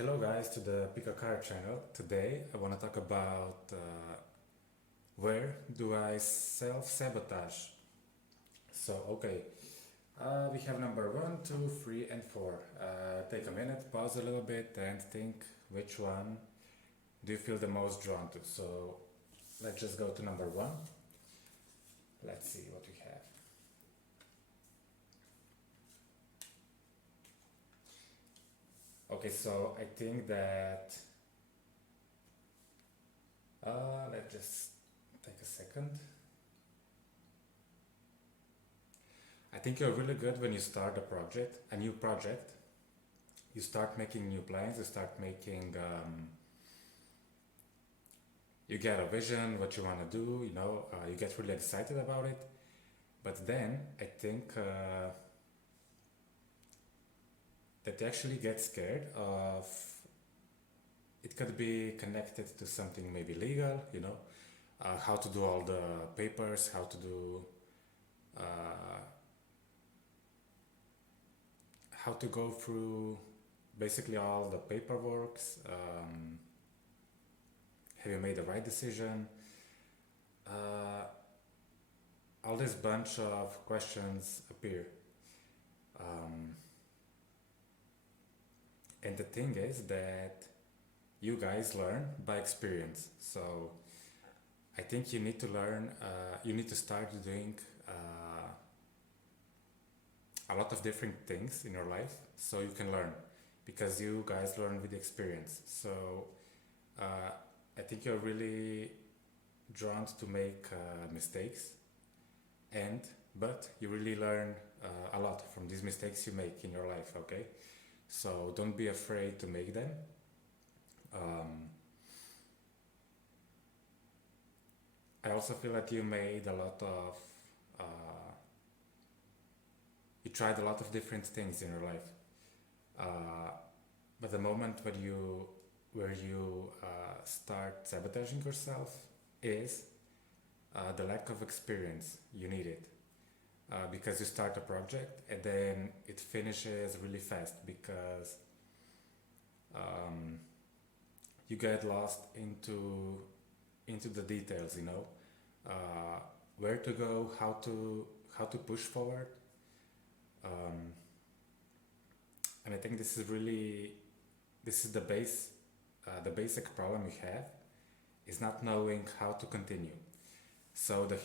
Hello guys to the Pico Car channel. Today I want to talk about where do I self-sabotage. We have number 1, 2, 3 and 4. Take a minute, pause a little bit and think which one do you feel the most drawn to. So let's just go to number 1. Let's see what we have. Okay, so I think that let's just take a second. I think you're really good when you start a new project. You start making new plans, you get a vision, what you want to do, you get really excited about it. But then I think that you actually get scared of it could be connected to something maybe legal, how to do all the papers, uh, how to go through basically all the paperwork. Have you made the right decision? All this bunch of questions appear. Um, and the thing is that you guys learn by experience. So I think you need to learn, you need to start doing a lot of different things in your life so you can learn, because you guys learn with experience. So uh, I think you're really drawn to make mistakes, but you really learn a lot from these mistakes you make in your life. Okay, so don't be afraid to make them. um, I also feel that you made a lot of you tried a lot of different things in your life, uh, but the moment where you start sabotaging yourself is the lack of experience. You need it, because you start a project and then it finishes really fast because um, you get lost into the details. Uh, where to go, how to push forward. Um, and I think this is the basic problem you have is not knowing how to continue. So the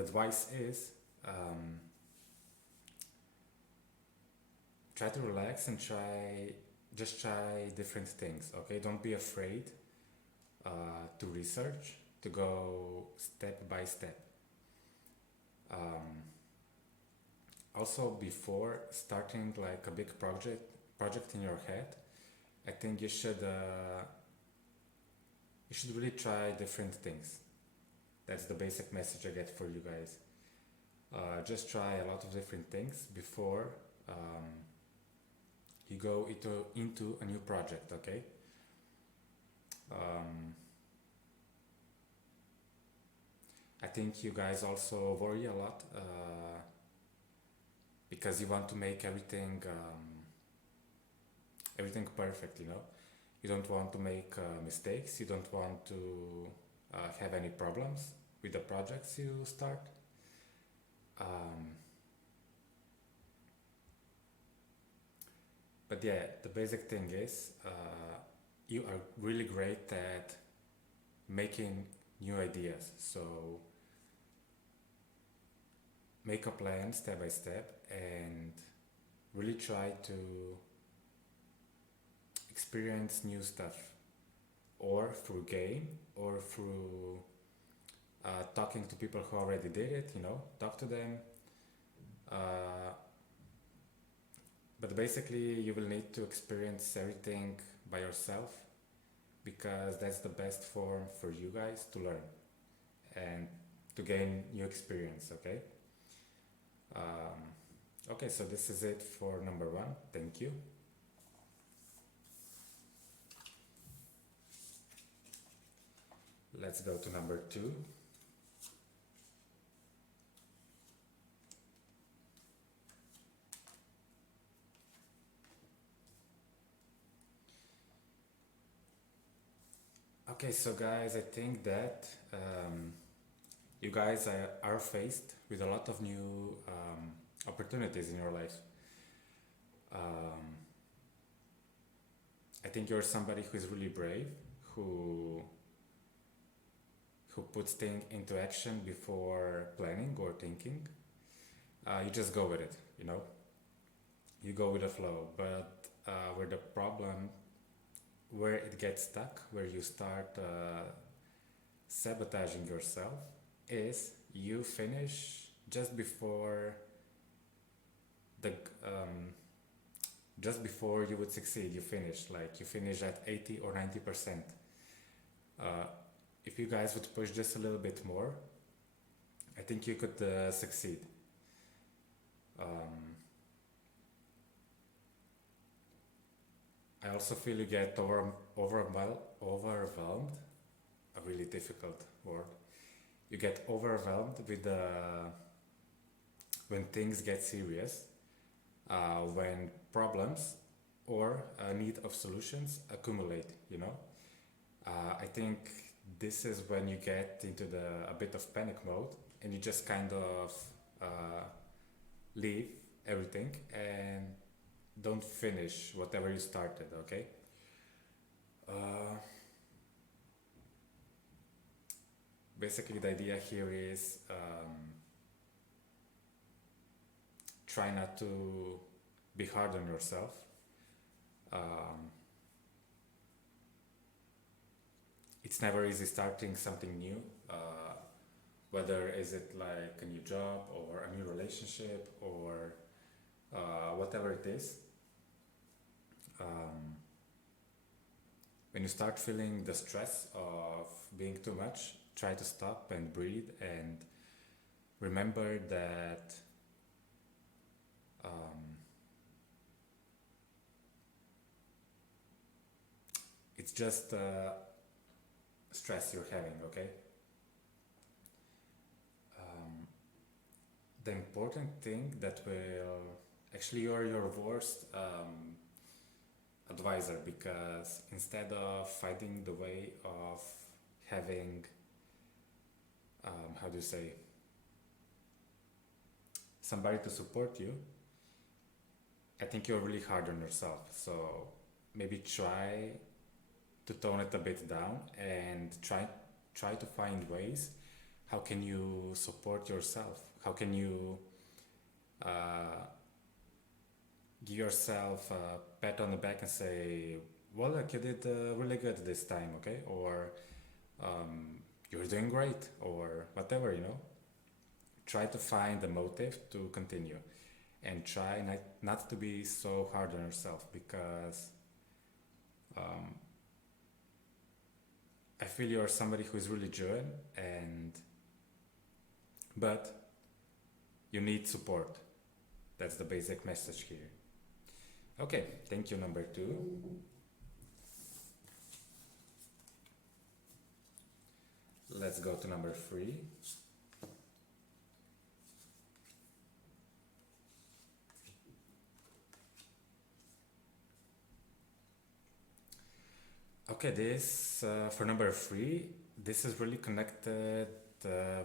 advice is, try to relax and try different things. Okay, don't be afraid to research, to go step by step. Um, Also, before starting like a big project in your head, I think you should really try different things. That's the basic message I get for you guys. Just try a lot of different things before you go into a new project. Okay. Um, I think you guys also worry a lot because you want to make everything perfect. You don't want to make mistakes. You don't want to have any problems with the projects you start. Um, but yeah, the basic thing is you are really great at making new ideas. So make a plan step by step and really try to experience new stuff, or through game, or through talking to people who already did it. Talk to them. uh, but basically you will need to experience everything by yourself, because that's the best form for you guys to learn and to gain new experience. Okay. Okay, so this is it for number 1. Thank you. Let's go to number 2. Okay, so guys, I think that you guys are faced with a lot of new opportunities in your life. Um, I think you're somebody who is really brave, who who puts things into action before planning or thinking. You just go with it, you know. You go with the flow. But where the problem, where it gets stuck, where you start sabotaging yourself, is you finish just before the um, just before you would succeed. You finish like you finish at 80 or 90%. Uh, if you guys would push just a little bit more, I think you could succeed. Um, I also feel you get overwhelmed, a really difficult word. You get overwhelmed with when things get serious, when problems or need of solutions accumulate. You know, I think this is when you get into a bit of panic mode, and you just kind of uh, leave everything and don't finish whatever you started. Okay. Uh, Basically, the idea here is try not to be hard on yourself. Um, it's never easy starting something new. Whether is it like a new job or a new relationship or whatever it is. Um, when you start feeling the stress of being too much, try to stop and breathe and remember that um, it's just stress you're having, okay? Um, the important thing that will actually you're your worst advisor, because instead of finding the way of having how do you say, somebody to support you, I think you're really hard on yourself. So maybe try to tone it a bit down and try to find ways. How can you support yourself? How can you uh, give yourself a pat on the back and say, well, look, you did really good this time, okay? Or you're doing great, or whatever, you know? Try to find the motive to continue and try not to be so hard on yourself, because um, I feel you're somebody who is really genuine, and but you need support. That's the basic message here. Okay, thank you, number two. Let's go to number three. Okay, this for number three, this is really connected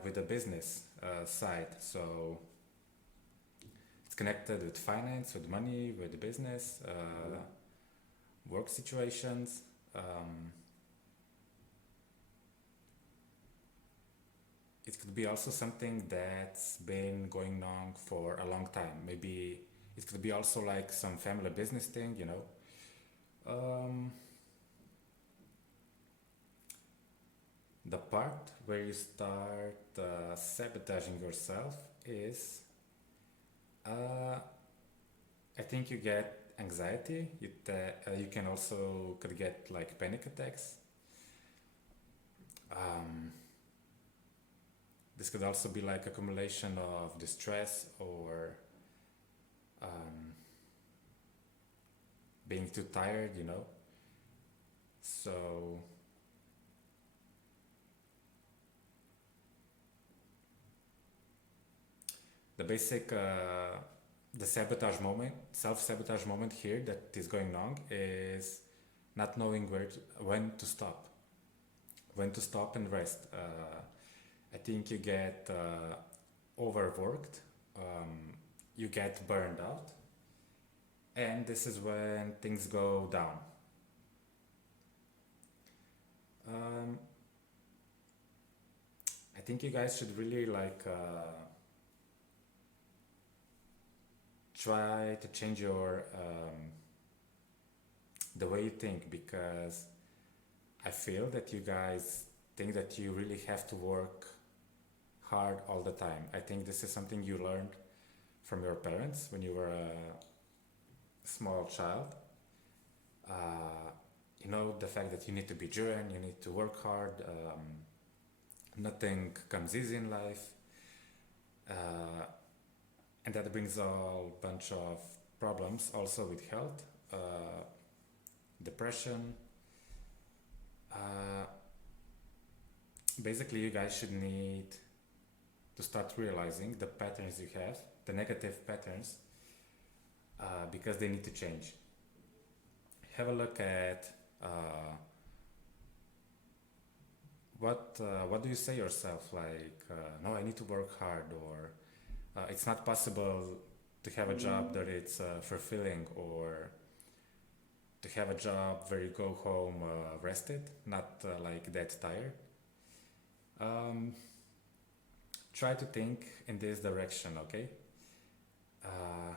with the business side. So it's connected with finance, with money, with the business, work situations. Um, it could be also something that's been going on for a long time. Maybe it could be also like some family business thing, you know. Um, the part where you start sabotaging yourself is, uh, I think you get anxiety. You can also could get like panic attacks. Um, this could also be like accumulation of distress or um, being too tired, you know. So the basic the sabotage moment, self-sabotage moment here that is going on is not knowing when to stop. when to stop and rest. I think you get overworked, you get burned out, and this is when things go down. Um, I think you guys should really try to change your the way you think, because I feel that you guys think that you really have to work hard all the time. I think this is something you learned from your parents when you were a small child. Uh, you know, the fact that you need to be driven, you need to work hard, nothing comes easy in life, uh, and that brings a bunch of problems also with health, depression. Uh, Basically, you guys should need to start realizing the patterns you have, the negative patterns, because they need to change. Have a look at what do you say yourself, like no, I need to work hard, or it's not possible to have a job that it's fulfilling, or to have a job where you go home rested, not like that tired. um, Try to think in this direction, okay? uh,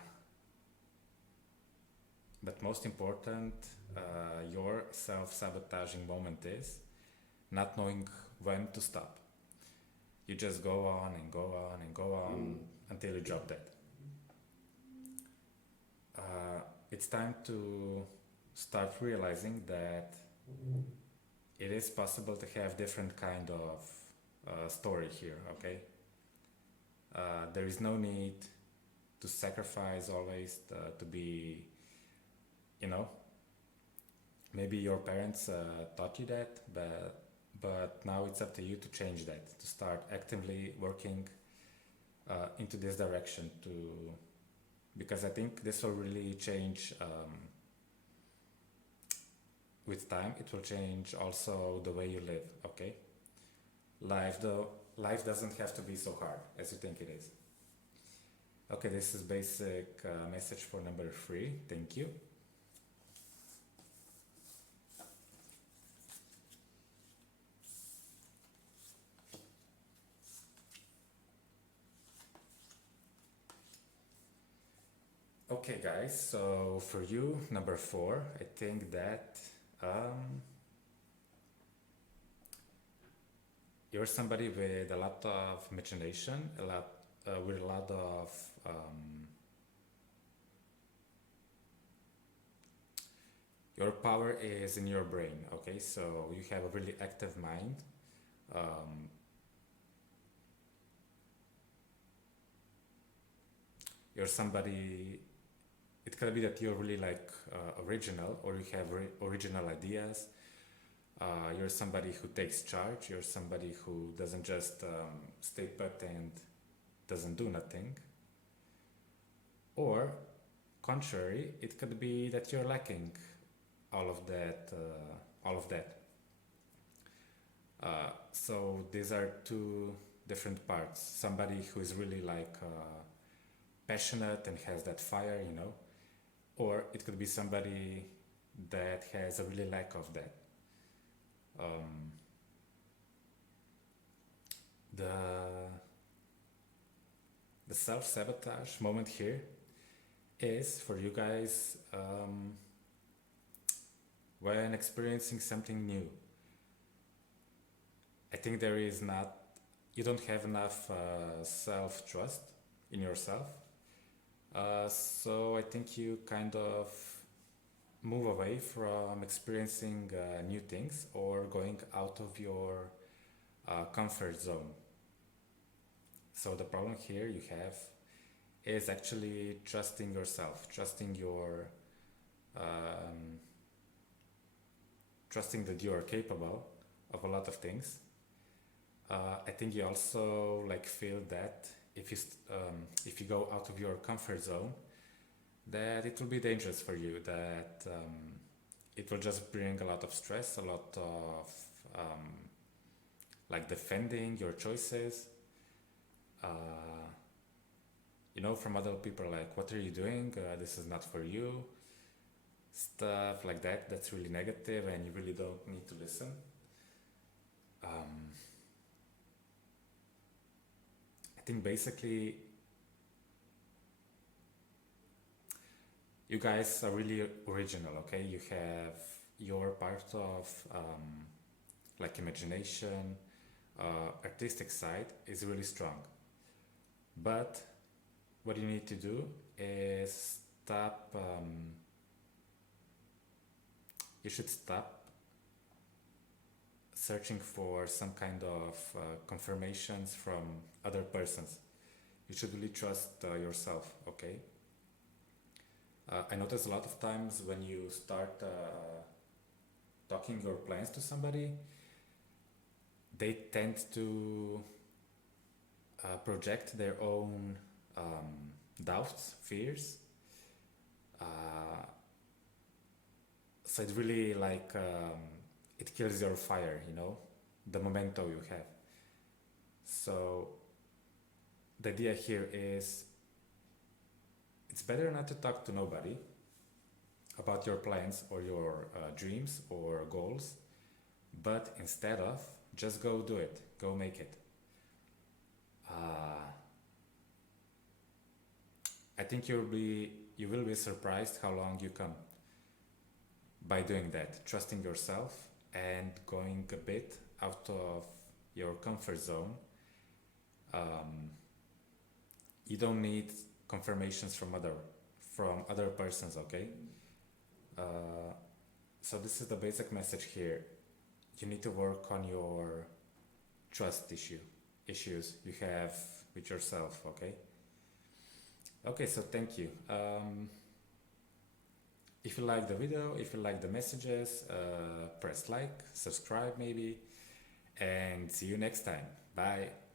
but most important, your self-sabotaging moment is not knowing when to stop. You just go on and go on and go on until you drop dead. It's time to start realizing that it is possible to have different kind of story here, okay? There is no need to sacrifice always, to be, you know, maybe your parents taught you that, but now it's up to you to change that, to start actively working into this direction, to because I think this will really change with time. It will change also the way you live, okay? Life doesn't have to be so hard as you think it is. Okay, this is basic message for number 3. Thank you. Okay, guys, so for you, number 4, I think that um, you're somebody with a lot of imagination, with a lot of your power is in your brain. Okay, so you have a really active mind. Um, you're somebody. It could be that you're really original, or you have original ideas. You're somebody who takes charge. You're somebody who doesn't just stay put and doesn't do nothing. Or, contrary, it could be that you're lacking all of that. All of that. So these are two different parts. Somebody who is really passionate and has that fire, or it could be somebody that has a really lack of that. Um, the the self-sabotage moment here is for you guys when experiencing something new. I think there is not, you don't have enough self-trust in yourself. So I think you kind of move away from experiencing new things or going out of your comfort zone. So the problem here you have is actually trusting yourself, um, trusting that you are capable of a lot of things. I think you also feel that if you go out of your comfort zone, that it will be dangerous for you. That it will just bring a lot of stress, a lot of like defending your choices, uh, from other people, like, what are you doing? This is not for you. Stuff like that, that's really negative and you really don't need to listen. Um, I think basically you guys are really original, okay? You have your part of like imagination, artistic side is really strong. But what you need to do is stop, you should stop searching for some kind of confirmations from other persons. You should really trust yourself, okay? I notice a lot of times when you start talking your plans to somebody, they tend to project their own doubts, fears. So it really like it kills your fire, the momentum you have. So the idea here is it's better not to talk to nobody about your plans or your dreams or goals, but instead of just go do it, go make it. I think you will be surprised how long you come by doing that, trusting yourself and going a bit out of your comfort zone. You don't need confirmations from other persons, okay? So this is the basic message here. You need to work on your trust issues you have with yourself, okay? Okay, so thank you. If you like the video, if you like the messages, press like, subscribe maybe, and see you next time. Bye.